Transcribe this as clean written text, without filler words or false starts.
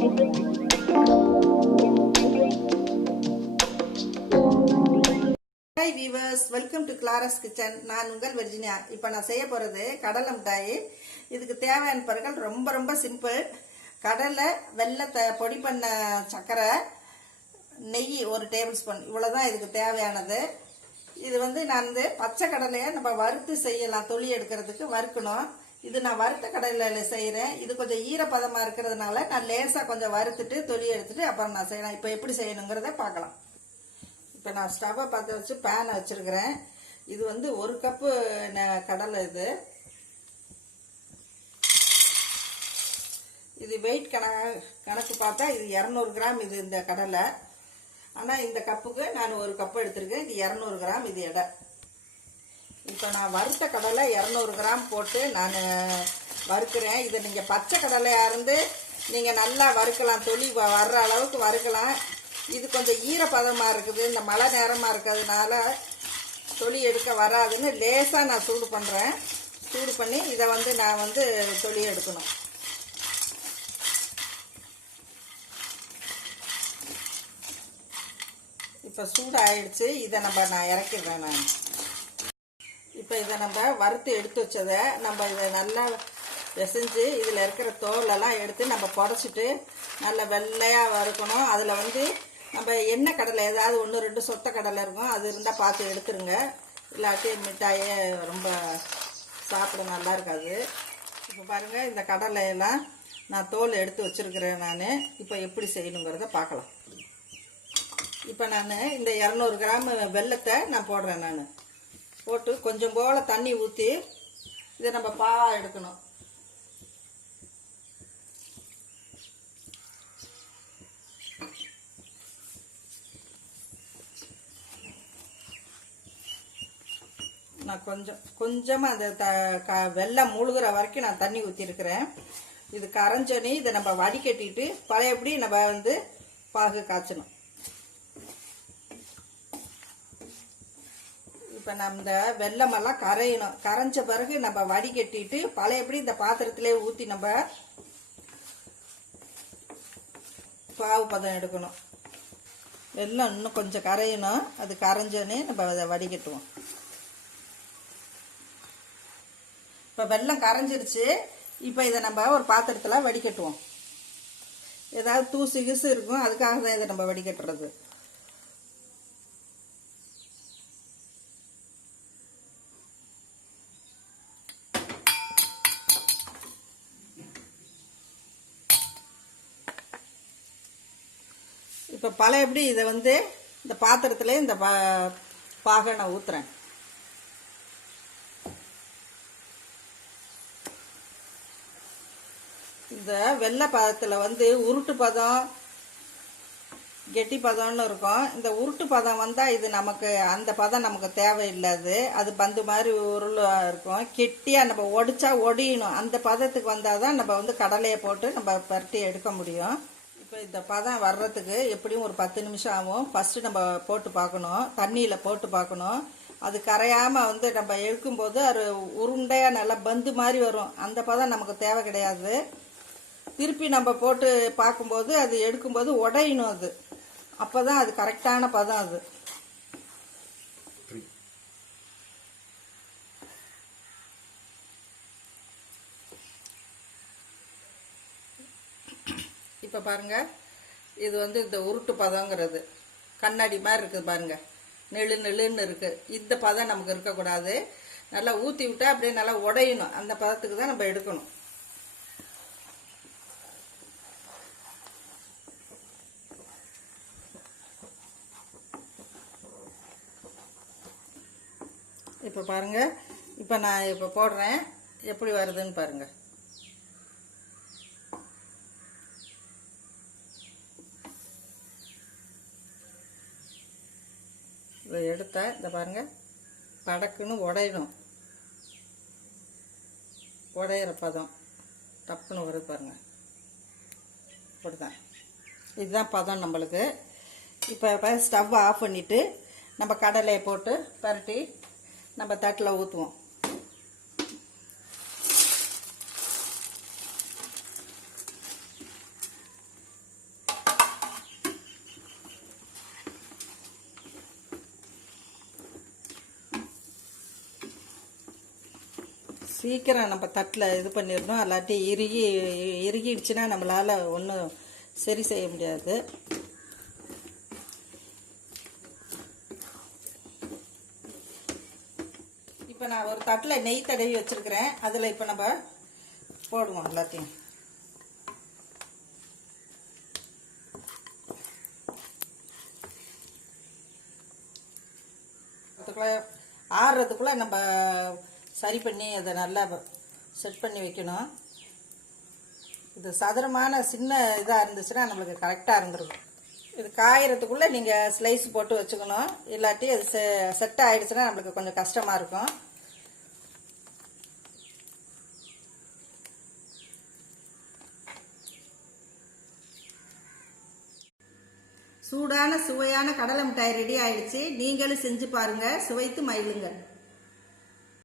Hi viewers, welcome to Clara's kitchen. நான் உங்கள் Virginia. இப்போ நான் செய்ய போகிறது கடலை மிட்டாய். இதுக்கு தேவையான பொருட்கள் ரொம்ப ரொம்ப சிம்பிள். கடலை, வெள்ளத்தை பொடி பண்ண சர்க்கரை, நெய் 1 டேபிள் ஸ்பூன், இவ்வளோதான் இதுக்கு தேவையானது. இது நான் பச்சை கடலையை நம்ம வறுத்து செய்யலாம். தொளி எடுக்கிறதுக்கு வறுக்கணும். இது நான் வறுத்த கடலையில் செய்கிறேன். இது கொஞ்சம் ஈரப்பதமாக இருக்கிறதுனால நான் லேசாக கொஞ்சம் வறுத்துட்டு தொளி எடுத்துட்டு அப்புறம் நான் செய்யலாம். இப்போ எப்படி செய்யணுங்கிறத பார்க்கலாம். இப்போ நான் ஸ்டவ்வை பற்ற வச்சு பேனை வச்சுருக்கிறேன். இது 1 கப்பு கடலை. இது வெயிட் கணக்கு பார்த்தா இது 200 கிராம். இது இந்த கடலை. ஆனால் இந்த கப்புக்கு நான் 1 கப்பு எடுத்திருக்கேன். இது 200 கிராம் இது எடை. இப்போ நான் வறுத்த கடலை 200 கிராம் போட்டு நான் வறுக்கிறேன். இதை நீங்கள் பச்சை கடலையாக இருந்து நீங்கள் நல்லா வறுக்கலாம். தொளி வர்ற அளவுக்கு வறுக்கலாம். இது கொஞ்சம் ஈரப்பதமாக இருக்குது. இந்த மழை நேரமாக இருக்கிறதுனால தொளி எடுக்க வராதுன்னு லேசாக நான் சூடு பண்ணுறேன். சூடு பண்ணி இதை நான் தொளி எடுக்கணும். இப்போ சூடு ஆயிடுச்சு. இதை நான் இறக்கிடுறேன். நான் இப்போ இதை வறுத்து எடுத்து வச்சதை இதை நல்லா பிசைஞ்சு இதில் இருக்கிற தோலெல்லாம் எடுத்து நம்ம புடச்சிட்டு நல்லா வெள்ளையாக வறுக்கணும். அதில் நம்ம எண்ணெய் கடலை ஏதாவது 1-2 சொத்த கடலை இருக்கும், அது இருந்தால் பார்த்து எடுத்துருங்க. இல்லாட்டி மிட்டாயே ரொம்ப சாப்பிட நல்லா இருக்காது. இப்போ பாருங்கள், இந்த கடலையெல்லாம் நான் தோல் எடுத்து வச்சுருக்கிறேன். நான் இப்போ எப்படி செய்யணுங்கிறத பார்க்கலாம். இப்போ நான் இந்த 200 கிராம் வெல்லத்தை நான் போடுறேன். நான் போட்டு கொஞ்சம் போல் தண்ணி ஊற்றி இதை நம்ம பாவாக எடுக்கணும். நான் கொஞ்சமாக அந்த வெல்லம் மூழ்கிற வரைக்கும் நான் தண்ணி ஊற்றிருக்கிறேன். இது கரைஞ்சோனே இதை நம்ம வடிகட்டிட்டு பழையபடி நம்ம பாகு காய்ச்சணும். இப்போ நம்ம இந்த வெல்லமெல்லாம் கரையணும். கரைஞ்ச பிறகு நம்ம வடிகட்டிட்டு பழையபடி இந்த பாத்திரத்திலே ஊற்றி நம்ம பாவு பதம் எடுக்கணும். வெல்லம் இன்னும் கொஞ்சம் கரையணும். அது கரைஞ்சோனே நம்ம அதை வடிகட்டுவோம். இப்போ வெல்லம் கரைஞ்சிருச்சு. இப்போ இதை நம்ம ஒரு பாத்திரத்தில் வடிகட்டுவோம். ஏதாவது தூசு கீசு இருக்கும், அதுக்காக தான் இதை நம்ம வடிகட்டுறது. இப்போ பழையபடி இதை இந்த பாத்திரத்துல இந்த பாகை நான் ஊற்றுறேன். இந்த வெள்ளை பதத்தில் உருட்டு பதம், கெட்டி பதம்னு இருக்கும். இந்த உருட்டு பதம் வந்தால் இது நமக்கு அந்த பதம் நமக்கு தேவையில்லாது. அது பந்து மாதிரி உருளாக இருக்கும். கெட்டியாக நம்ம ஒடிச்சா ஒடியணும். அந்த பதத்துக்கு வந்தால் தான் நம்ம கடலையை போட்டு நம்ம பரட்டி எடுக்க முடியும். இப்போ இந்த பதம் வர்றதுக்கு எப்படியும் ஒரு 10 நிமிஷம் ஆகும். ஃபஸ்ட்டு நம்ம போட்டு பார்க்கணும், தண்ணியில் போட்டு பார்க்கணும். அது கரையாமல் நம்ம எடுக்கும்போது அது உருண்டையாக நல்லா பந்து மாதிரி வரும். அந்த பதம் நமக்கு தேவை கிடையாது. திருப்பி நம்ம போட்டு பார்க்கும்போது அது எடுக்கும்போது உடையணும். அது அப்போ தான் அது கரெக்டான பதம். அது இப்போ பாருங்கள், இது இந்த உருட்டு பதங்கிறது கண்ணாடி மாதிரி இருக்குது. பாருங்கள், நெழு நெழுன்னு இருக்குது. இந்த பதம் நமக்கு இருக்கக்கூடாது. நல்லா ஊற்றி விட்டால் அப்படியே நல்லா உடையணும். அந்த பதத்துக்கு தான் நம்ம எடுக்கணும். இப்போ பாருங்கள், இப்போ நான் இப்போ போடுறேன். எப்படி வருதுன்னு பாருங்கள். இதை எடுத்தா இந்த பாருங்கள், படக்குன்னு உடையணும். உடையிற பதம் டப்புன்னு வருது பாருங்கள். இப்படிதான், இதுதான் பதம் நம்மளுக்கு. இப்போ ஸ்டவ் ஆஃப் பண்ணிவிட்டு நம்ம கடலையை போட்டு பரட்டி நம்ம தட்டில் ஊற்றுவோம். சீக்கிரம் நம்ம தட்டில் இது பண்ணிடணும், இல்லாட்டி இறுகிடுச்சுன்னா நம்மளால் ஒன்றும் சரி செய்ய முடியாது. இப்போ நான் ஒரு தட்டில் நெய் தடவி வச்சுருக்கிறேன். அதில் இப்போ நம்ம போடுவோம் எல்லாத்தையும். ஆறுறதுக்குள்ளே நம்ம சரி பண்ணி அதை நல்லா செட் பண்ணி வைக்கணும். இது சதுரமான சின்ன இதாக இருந்துச்சுன்னா நம்மளுக்கு கரெக்டாக இருந்துருக்கும். இது காயறதுக்குள்ளே நீங்கள் ஸ்லைஸ் போட்டு வச்சுக்கணும், இல்லாட்டி அது செட் ஆகிடுச்சுன்னா நம்மளுக்கு கொஞ்சம் கஷ்டமாக இருக்கும். சூடான சுவையான கடலை மிட்டாய் ரெடி ஆயிடுச்சு. நீங்களும் செஞ்சு பாருங்கள், சுவைத்து மகிழுங்கள்.